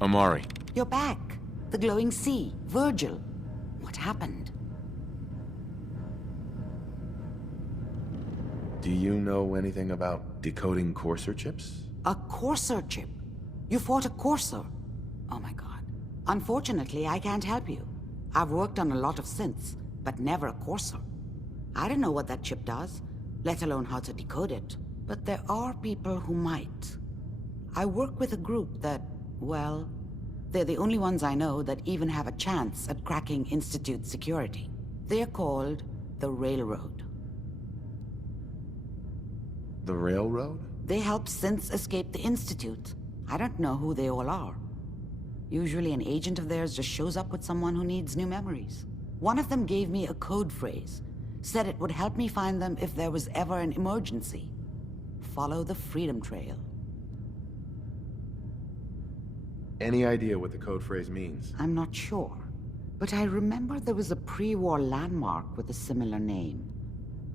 Amari. You're back. The glowing sea. Virgil. What happened? Do you know anything about decoding Courser chips? A Courser chip? You fought a Courser? Oh my god. Unfortunately, I can't help you. I've worked on a lot of synths, but never a Courser. I don't know what that chip does, let alone how to decode it. But there are people who might. I work with a group that, well, they're the only ones I know that even have a chance at cracking Institute security. They're called the Railroad. The Railroad? They help synths escape the Institute. I don't know who they all are. Usually an agent of theirs just shows up with someone who needs new memories. One of them gave me a code phrase, said it would help me find them if there was ever an emergency. Follow the Freedom Trail. Any idea what the code phrase means? I'm not sure, but I remember there was a pre-war landmark with a similar name.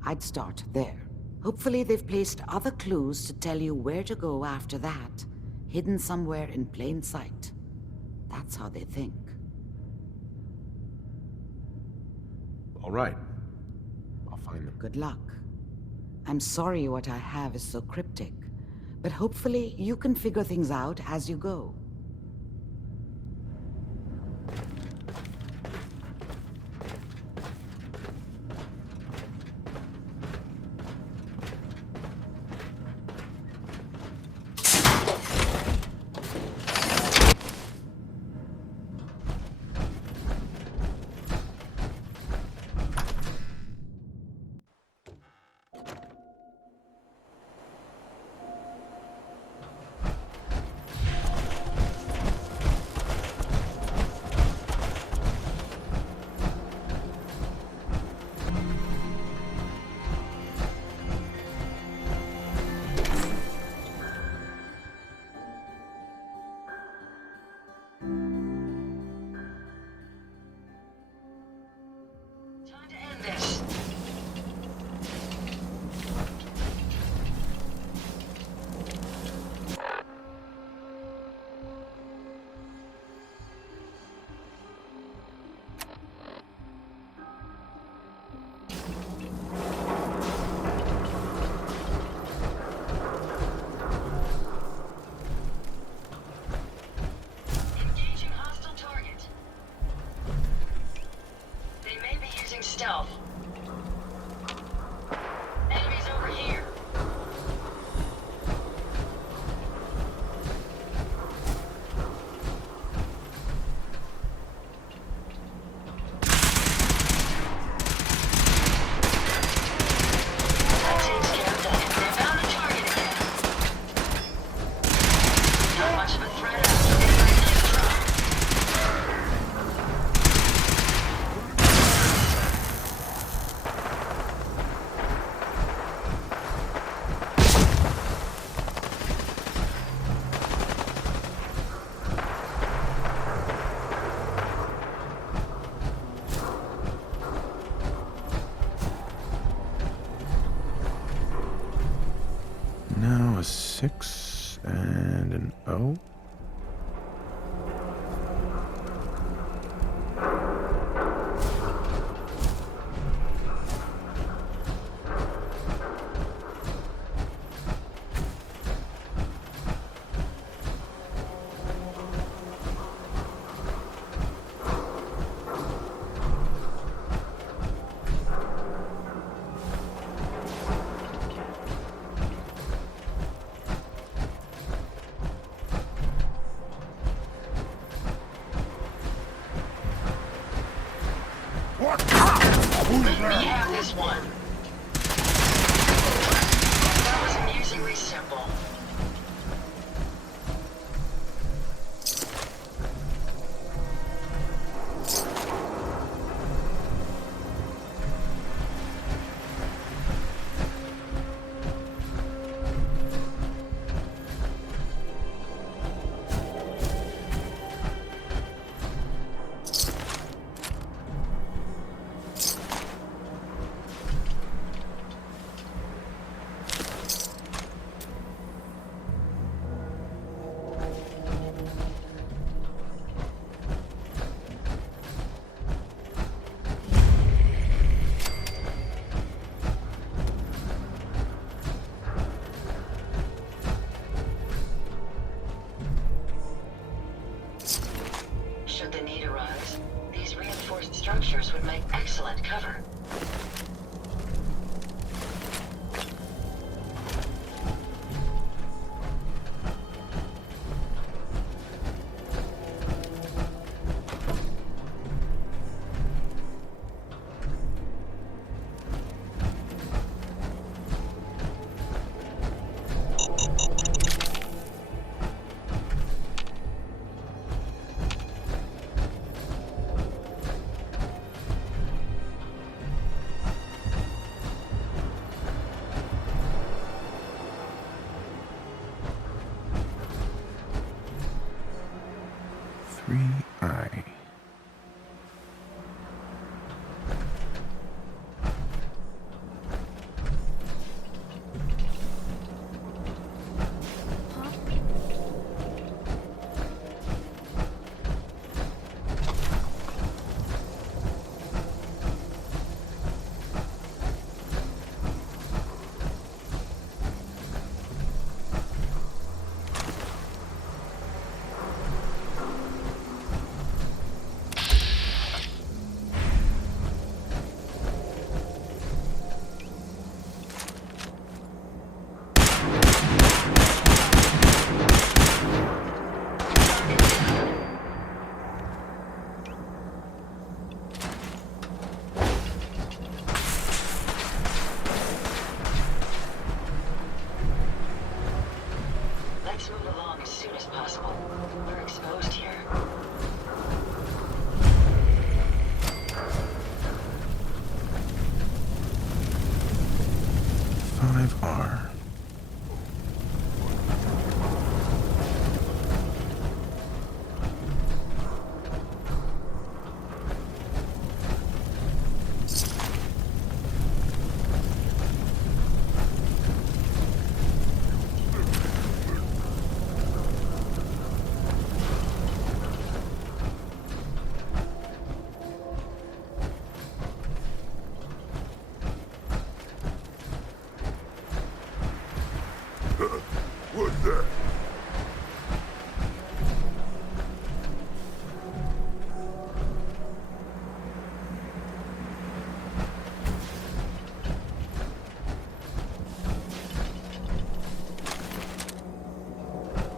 I'd start there. Hopefully they've placed other clues to tell you where to go after that, hidden somewhere in plain sight. That's how they think. All right. I'll find them. Good luck. I'm sorry what I have is so cryptic, but hopefully you can figure things out as you go. Stealth. Enemies over here. That takes care of that. They found the target again. Not much of a threat after getting my knife dropped. Now a 6 and an O. Let me have this one. That was amusingly simple. should the need arise. These reinforced structures would make excellent cover. I. Let's move along as soon as possible. We're exposed here. Five R. What's that?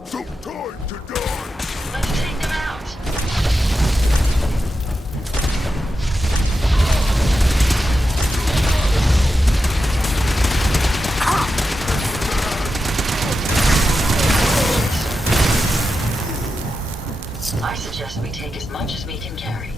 So time to die! Let's take them out! I suggest we take as much as we can carry.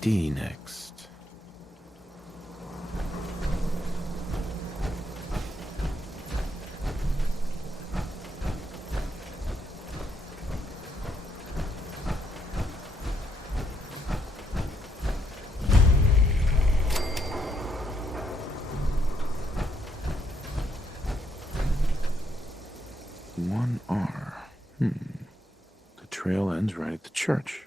D next. 1R. The trail ends right at the church.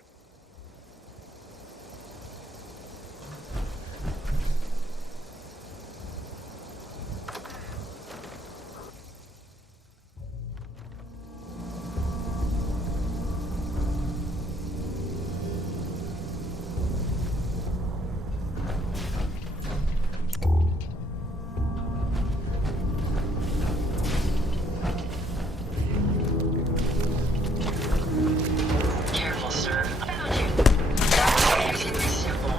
Careful, sir. I found you. That was extremely simple.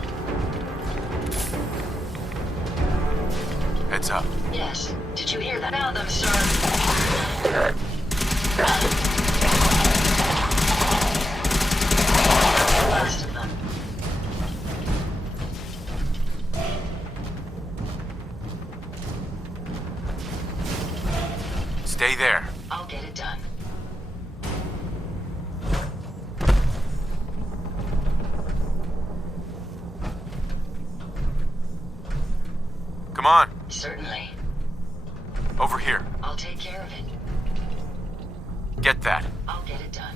Heads up. Yes. Did you hear that? Found them, sir. The last of them. Stay there. I'll get it done. Come on. Certainly. Over here. I'll take care of it. Get that. I'll get it done.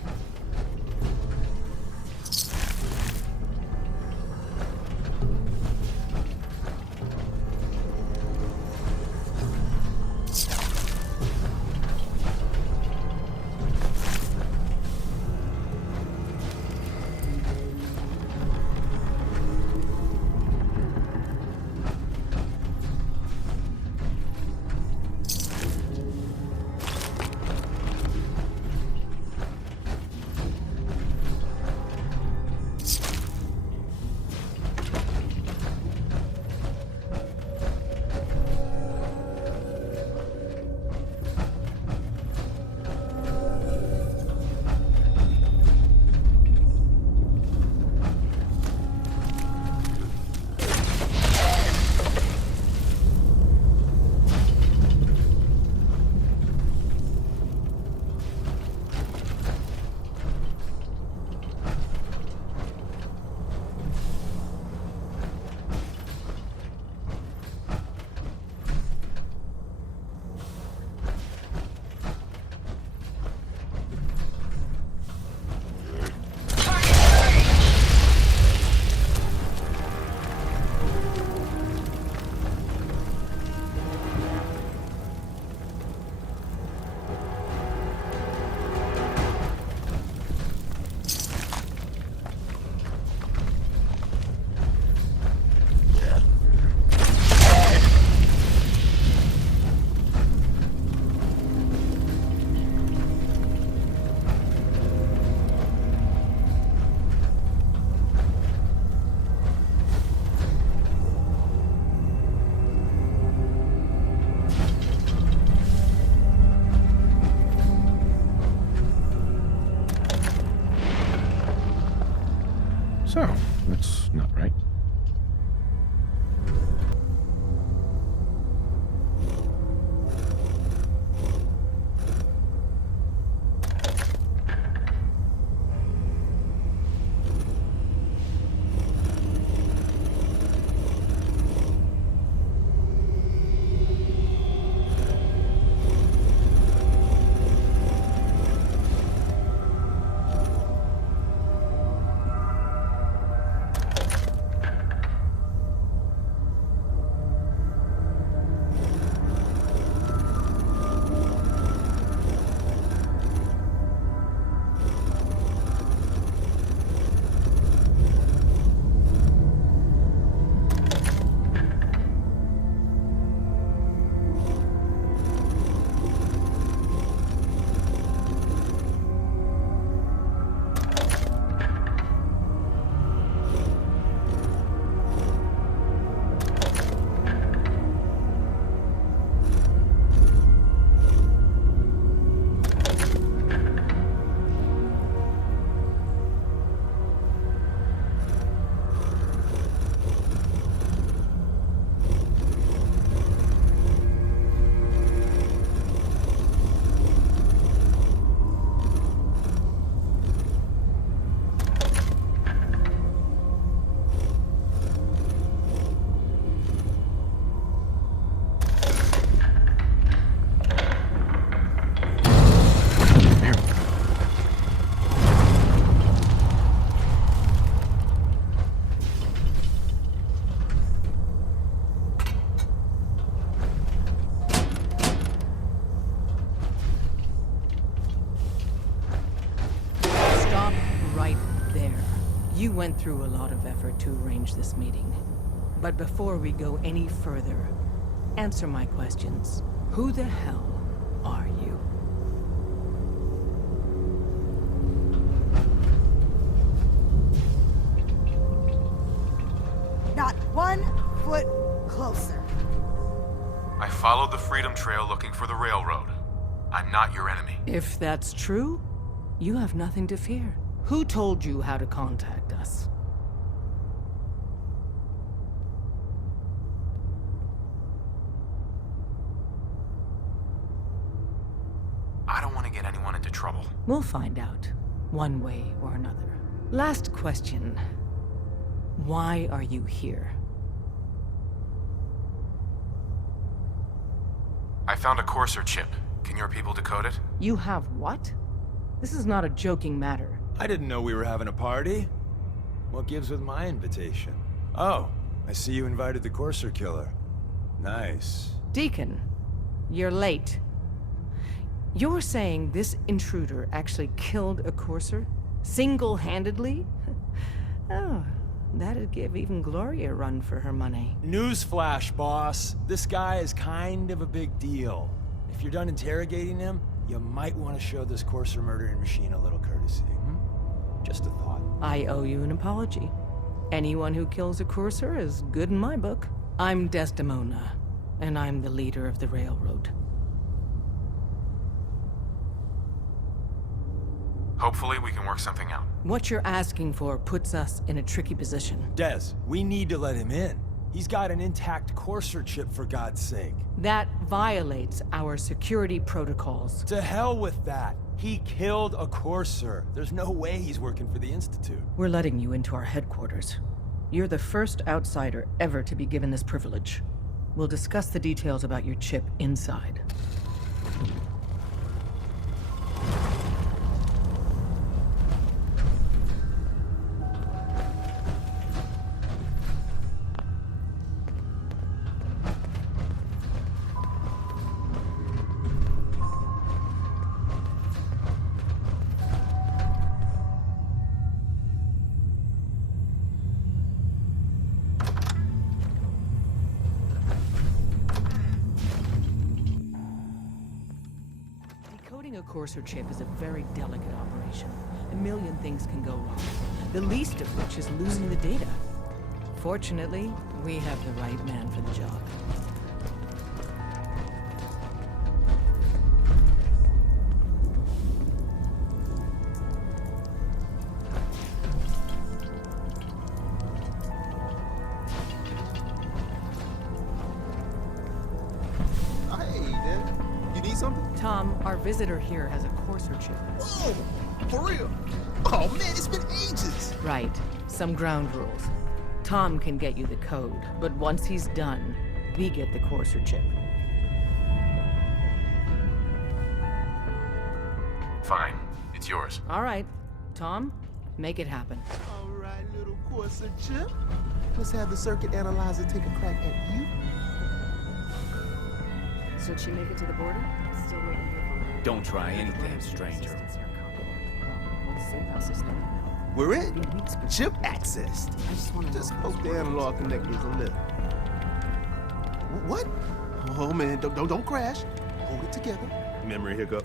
So, that's not right. You went through a lot of effort to arrange this meeting. But before we go any further, answer my questions. Who the hell are you? Not 1 foot closer. I followed the Freedom Trail looking for the railroad. I'm not your enemy. If that's true, you have nothing to fear. Who told you how to contact us? I don't want to get anyone into trouble. We'll find out, one way or another. Last question. Why are you here? I found a Courser chip. Can your people decode it? You have what? This is not a joking matter. I didn't know we were having a party. What gives with my invitation? Oh, I see you invited the Courser killer. Nice. Deacon, you're late. You're saying this intruder actually killed a Courser? Single-handedly? Oh, that'd give even Gloria a run for her money. Newsflash, boss. This guy is kind of a big deal. If you're done interrogating him, you might want to show this Courser murdering machine a little courtesy. Just a thought. I owe you an apology. Anyone who kills a Courser is good in my book. I'm Desdemona, and I'm the leader of the railroad. Hopefully we can work something out. What you're asking for puts us in a tricky position. Des, we need to let him in. He's got an intact Courser chip, for God's sake. That violates our security protocols. To hell with that. He killed a Courser. There's no way he's working for the Institute. We're letting you into our headquarters. You're the first outsider ever to be given this privilege. We'll discuss the details about your chip inside. Decoding a Courser chip is a very delicate operation. A million things can go wrong, the least of which is losing the data. Fortunately, we have the right man for the job. Hey, Dad. You need something? Tom, our visitor here has a Courser chip. Whoa! For real? Oh man, it's been ages! Right. Some ground rules. Tom can get you the code, but once he's done, we get the Courser chip. Fine. It's yours. All right. Tom, make it happen. Alright, little Courser chip. Let's have the circuit analyzer take a crack at you. So she make it to the border? Still waiting here for Don't try anything, stranger. We're in. Chip accessed. Just poke the analog connectors and lift. What? Oh man, don't crash. Hold it together. Memory hiccup.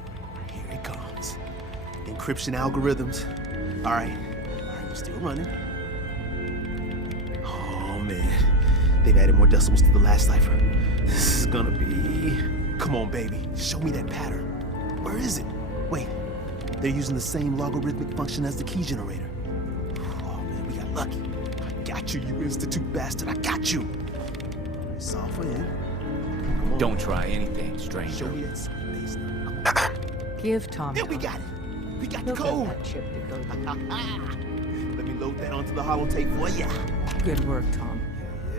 Here it comes. Encryption algorithms. All right, we're still running. Oh man, they've added more decimals to the last cipher. This is gonna be... Come on, baby, show me that pattern. Where is it? Wait, they're using the same logarithmic function as the key generator. Oh man, we got lucky. I got you, you Institute bastard, I got you. Solve for in. Come on. Don't try anything, Show stranger. me that secret base number. Give Tom There time. we got it. We got the He'll get code. that chip decoded. Let me load that onto the holotape for ya. Good work, Tom.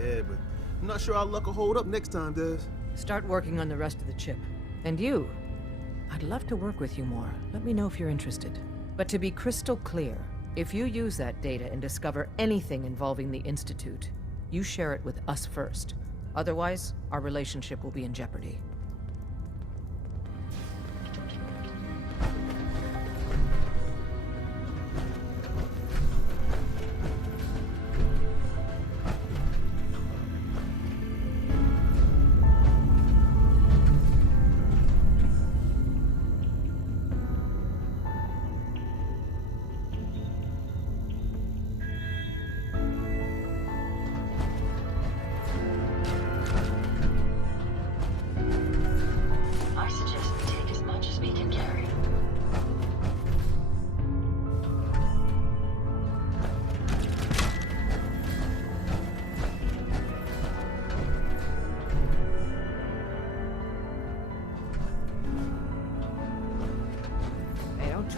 Yeah, but I'm not sure our luck will hold up next time, Des. Start working on the rest of the chip. And you, I'd love to work with you more. Let me know if you're interested. But to be crystal clear, if you use that data and discover anything involving the Institute, you share it with us first. Otherwise, our relationship will be in jeopardy.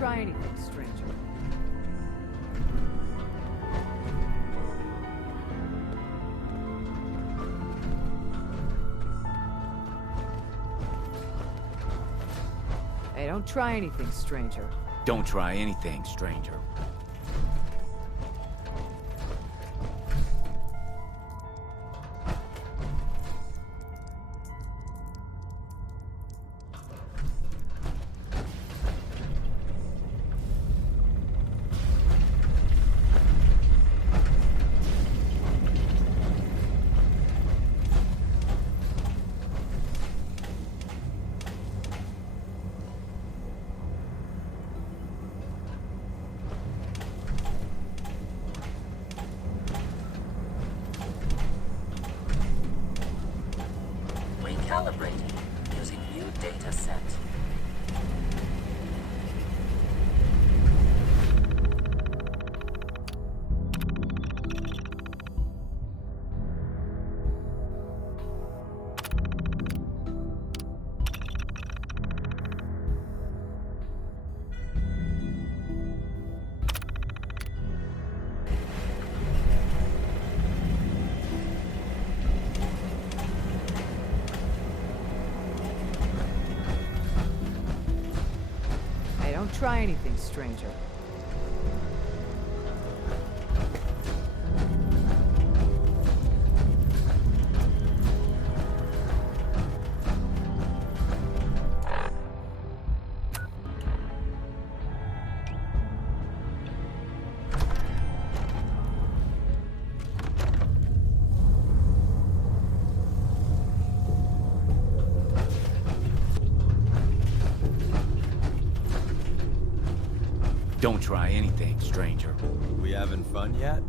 try anything, stranger. Hey, don't try anything, stranger. Don't try anything, stranger. Recalibrating using new data set. Hey, don't try anything, stranger. Don't try anything, stranger. We having fun yet?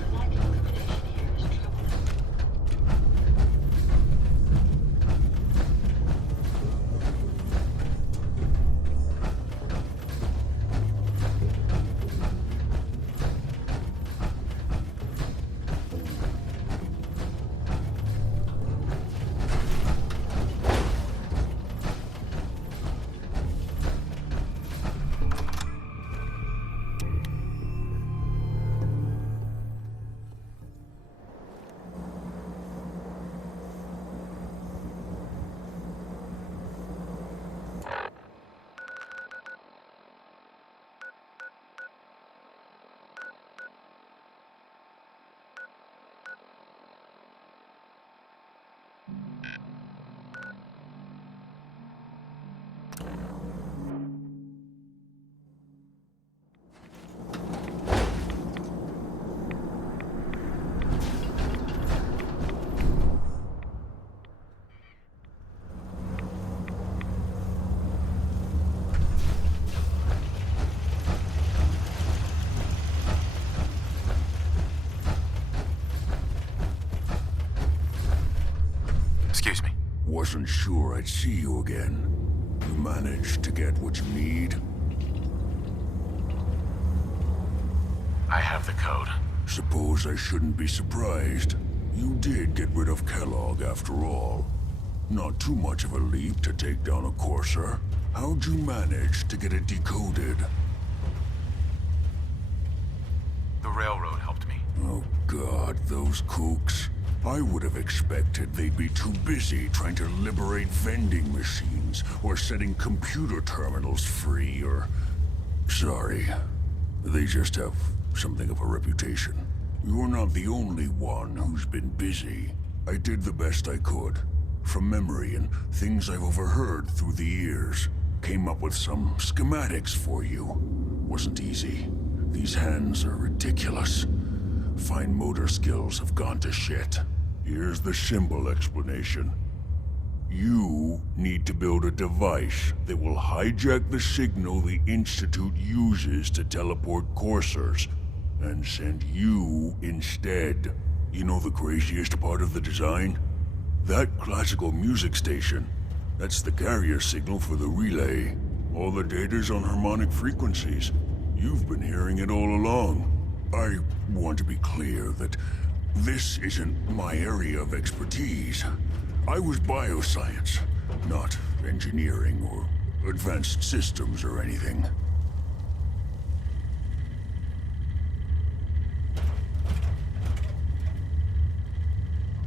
The lack of illumination here is troubling. Excuse me. Wasn't sure I'd see you again. You managed to get what you need? I have the code. Suppose I shouldn't be surprised. You did get rid of Kellogg after all. Not too much of a leap to take down a Courser. How'd you manage to get it decoded? The railroad helped me. Oh God, those kooks. I would have expected they'd be too busy trying to liberate vending machines or setting computer terminals free or... Sorry. They just have something of a reputation. You're not the only one who's been busy. I did the best I could. From memory and things I've overheard through the years. Came up with some schematics for you. Wasn't easy. These hands are ridiculous. Fine motor skills have gone to shit. Here's the simple explanation. You need to build a device that will hijack the signal the Institute uses to teleport coursers, and send you instead. You know the craziest part of the design? That classical music station. That's the carrier signal for the relay. All the data's on harmonic frequencies. You've been hearing it all along. I want to be clear that this isn't my area of expertise. I was bioscience, not engineering or advanced systems or anything.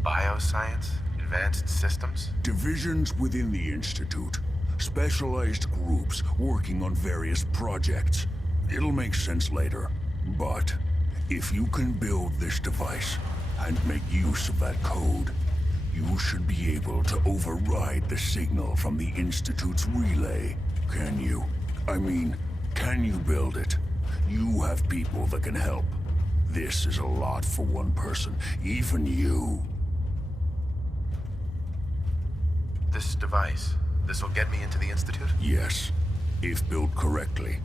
Bioscience? Advanced systems? Divisions within the Institute. Specialized groups working on various projects. It'll make sense later. But if you can build this device and make use of that code, you should be able to override the signal from the Institute's relay. Can you? I mean, can you build it? You have people that can help. This is a lot for one person, even you. This device, this'll get me into the Institute? Yes, if built correctly.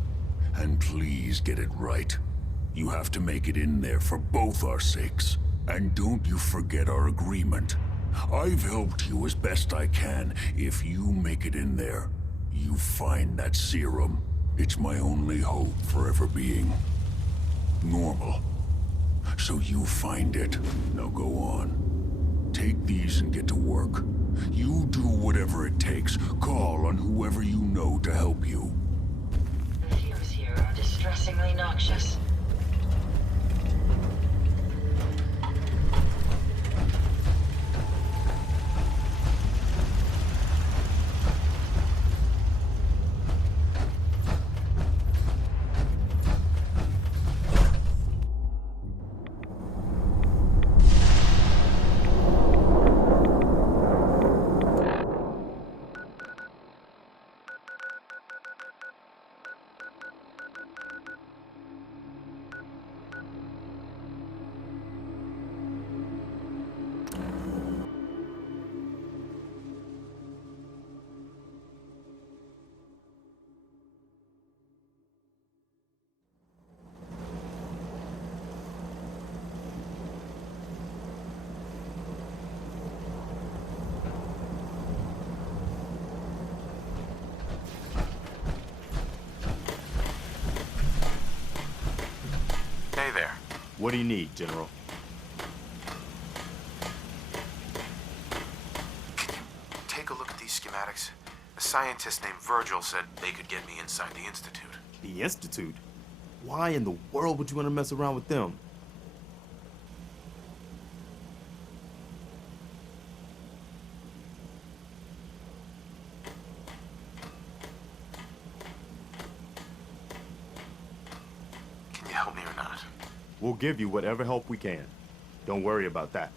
And please get it right. You have to make it in there for both our sakes. And don't you forget our agreement. I've helped you as best I can. If you make it in there, you find that serum. It's my only hope for ever being normal. So you find it. Now go on. Take these and get to work. You do whatever it takes. Call on whoever you know to help you. The fumes here are distressingly noxious. Hey there. What do you need, General? Can you take a look at these schematics? A scientist named Virgil said they could get me inside the Institute. The Institute? Why in the world would you want to mess around with them? Can you help me or not? We'll give you whatever help we can. Don't worry about that.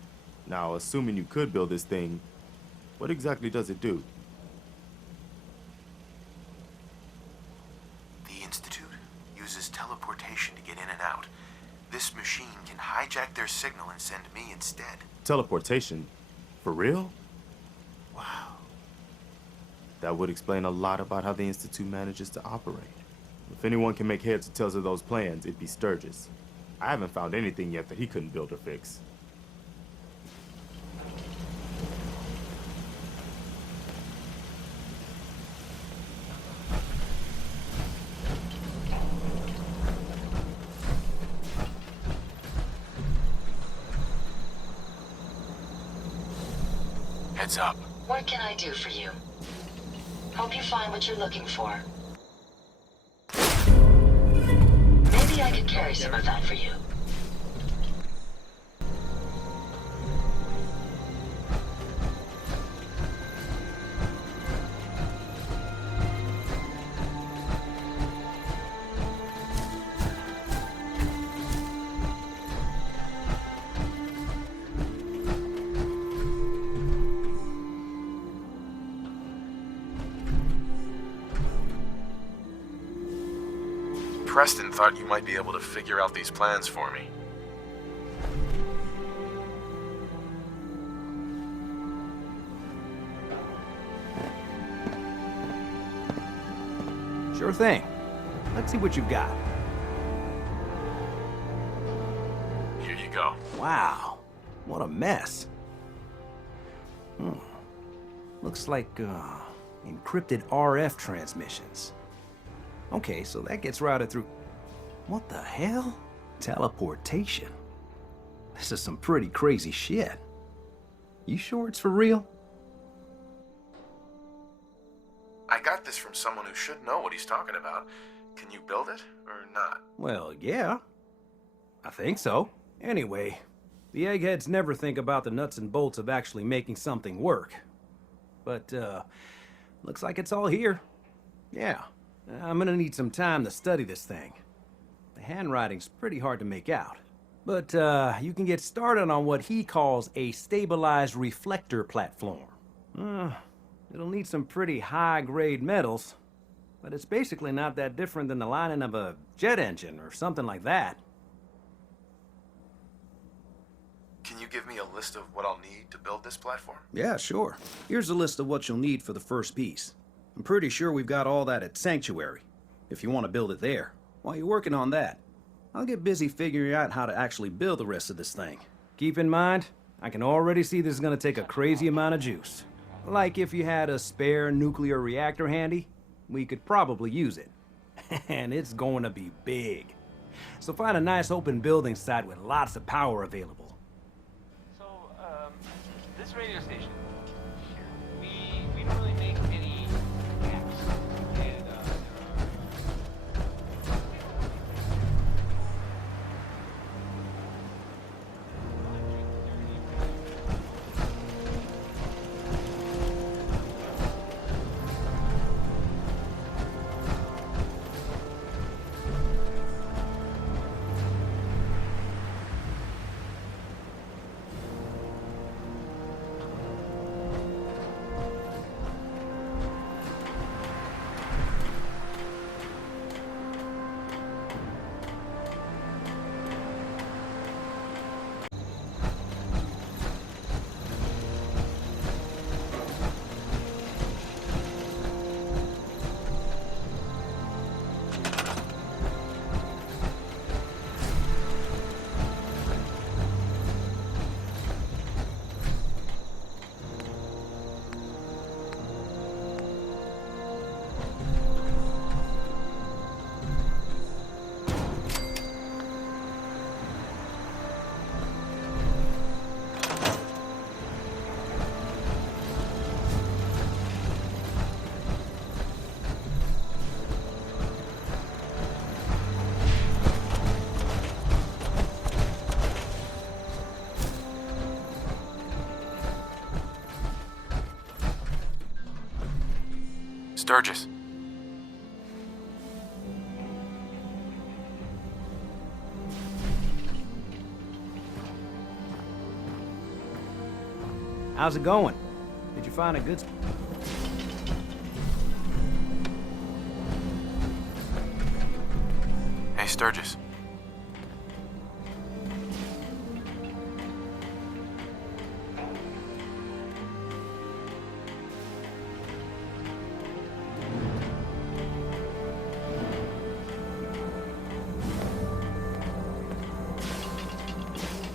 Now, assuming you could build this thing, what exactly does it do? The Institute uses teleportation to get in and out. This machine can hijack their signal and send me instead. Teleportation? For real? Wow. That would explain a lot about how the Institute manages to operate. If anyone can make heads or tails of those plans, it'd be Sturgis. I haven't found anything yet that he couldn't build or fix. Heads up. What can I do for you? Help you find what you're looking for. Maybe I could carry some of that for you. Preston thought you might be able to figure out these plans for me. Sure thing. Let's see what you've got. Here you go. Wow, what a mess. Looks like, Encrypted RF transmissions. Okay, so that gets routed through... What the hell? Teleportation. This is some pretty crazy shit. You sure it's for real? I got this from someone who should know what he's talking about. Can you build it, or not? Well, yeah. I think so. Anyway, the eggheads never think about the nuts and bolts of actually making something work. But, looks like it's all here. Yeah, I'm gonna need some time to study this thing. The handwriting's pretty hard to make out. But, you can get started on what he calls a stabilized reflector platform. It'll need some pretty high-grade metals, but it's basically not that different than the lining of a jet engine or something like that. Can you give me a list of what I'll need to build this platform? Yeah, sure. Here's a list of what you'll need for the first piece. I'm pretty sure we've got all that at Sanctuary, if you want to build it there. While you're working on that, I'll get busy figuring out how to actually build the rest of this thing. Keep in mind, I can already see this is gonna take a crazy amount of juice. Like if you had a spare nuclear reactor handy, we could probably use it. And it's going to be big. So find a nice open building site with lots of power available. So, this radio station, we don't really make any apps. And, Sturgis. How's it going? Did you find a good... Hey, Sturgis.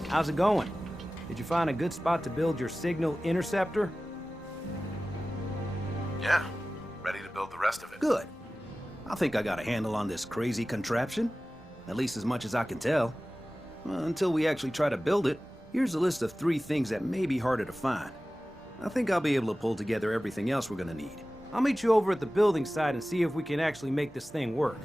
How's it going? Did you find a good spot to build your Signal Interceptor? Yeah, ready to build the rest of it. Good. I think I got a handle on this crazy contraption. At least as much as I can tell. Until we actually try to build it, here's a list of 3 things that may be harder to find. I think I'll be able to pull together everything else we're gonna need. I'll meet you over at the building site and see if we can actually make this thing work.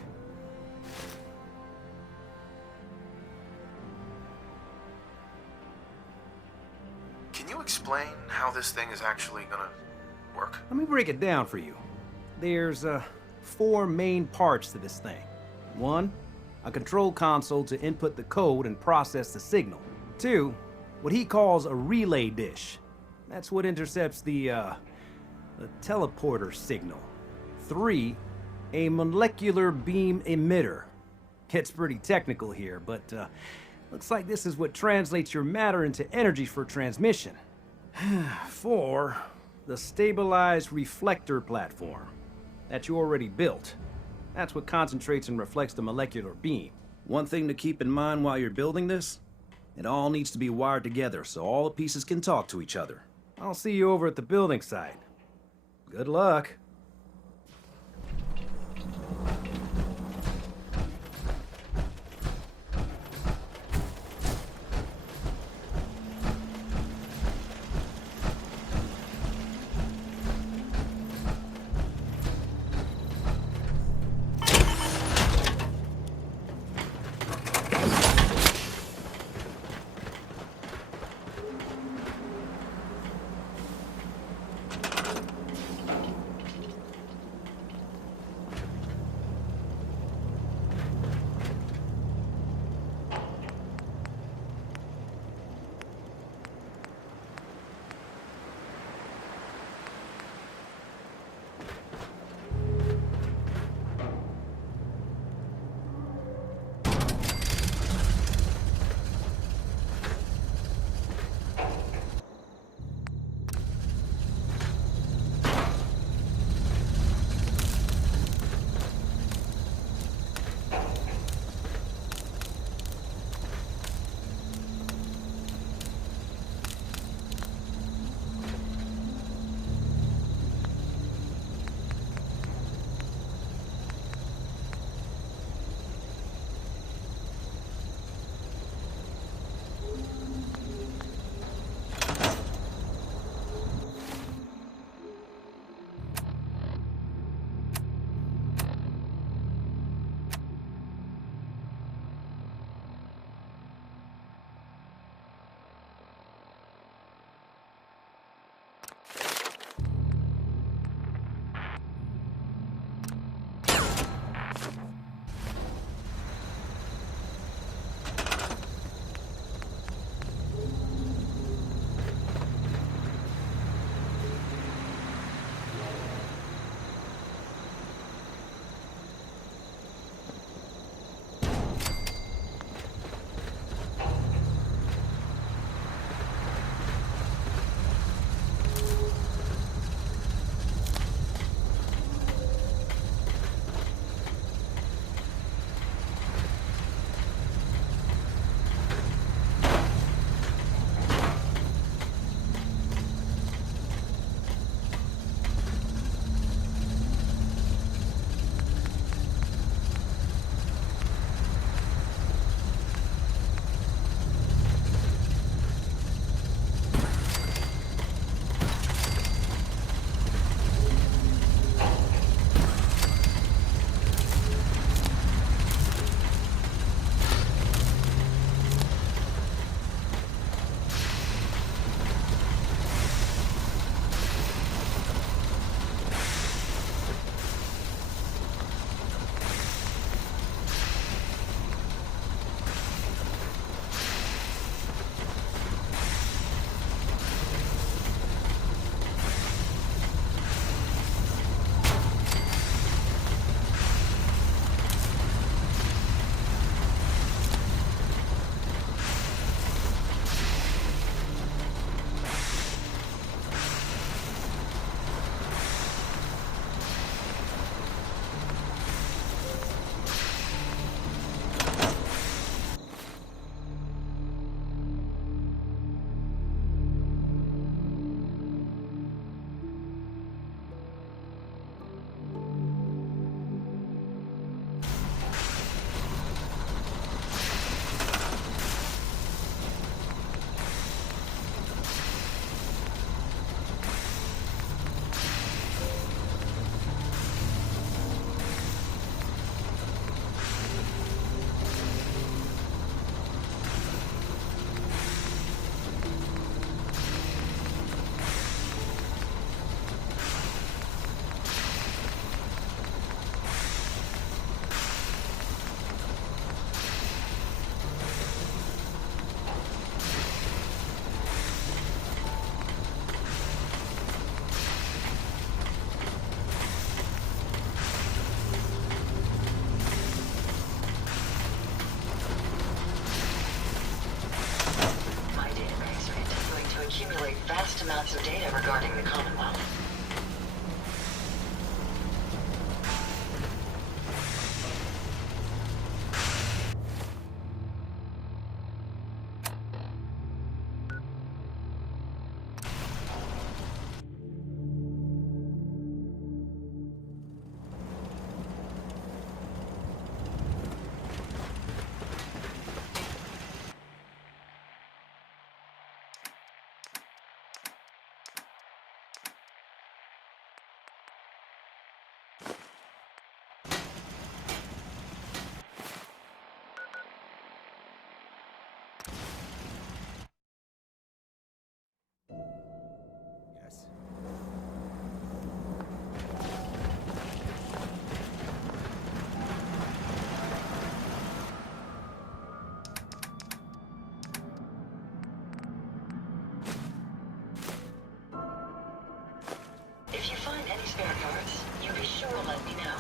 Can you explain how this thing is actually gonna work? Let me break it down for you. There's 4 main parts to this thing. 1, a control console to input the code and process the signal. 2, what he calls a relay dish. That's what intercepts the teleporter signal. 3, a molecular beam emitter. Gets pretty technical here, but looks like this is what translates your matter into energy for transmission. 4, the stabilized reflector platform that you already built. That's what concentrates and reflects the molecular beam. One thing to keep in mind while you're building this, it all needs to be wired together so all the pieces can talk to each other. I'll see you over at the building site. Good luck. some data regarding the Commonwealth. Yes. If you find any spare parts, you be sure to let me know.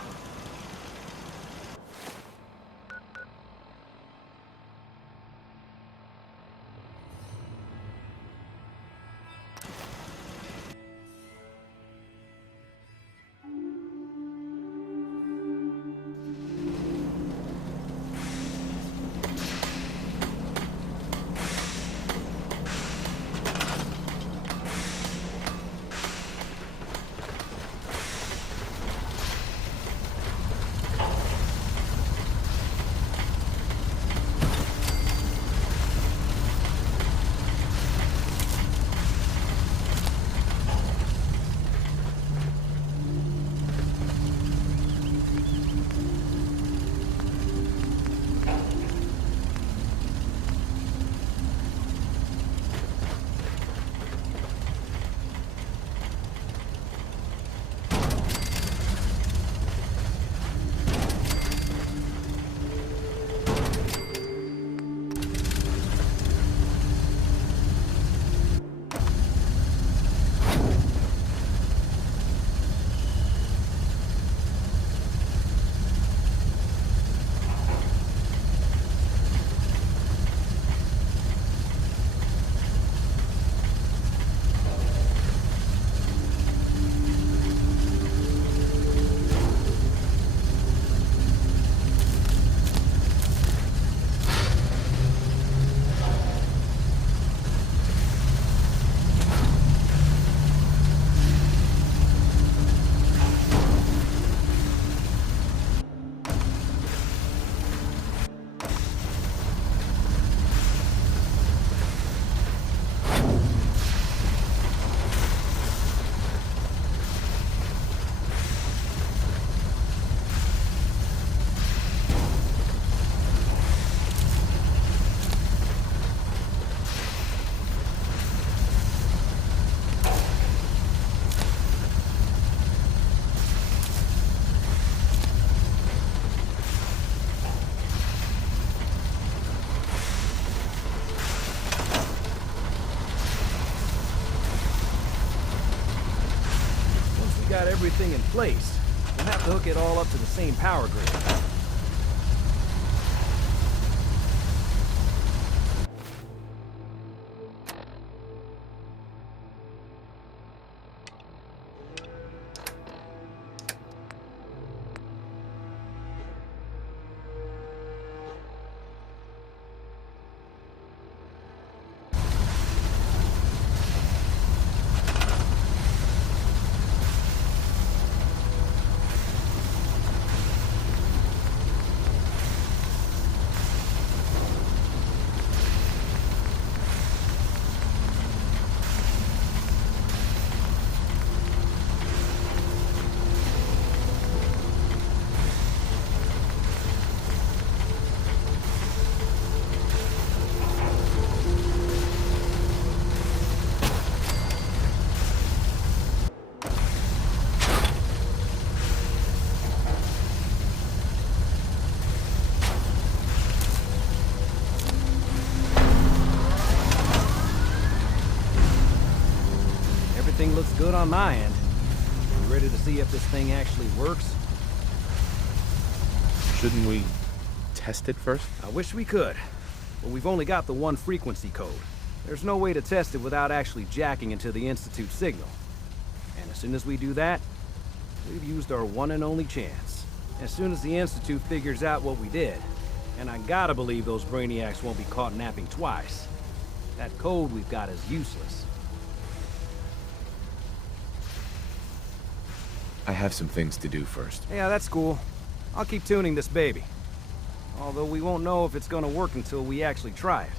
Got everything in place. We'll have to hook it all up to the same power grid. Everything looks good on my end. You ready to see if this thing actually works? Shouldn't we test it first? I wish we could, but we've only got the one frequency code. There's no way to test it without actually jacking into the Institute signal. And as soon as we do that, we've used our one and only chance. As soon as the Institute figures out what we did, and I gotta believe those brainiacs won't be caught napping twice, that code we've got is useless. I have some things to do first. Yeah, that's cool. I'll keep tuning this baby. Although we won't know if it's gonna work until we actually try it.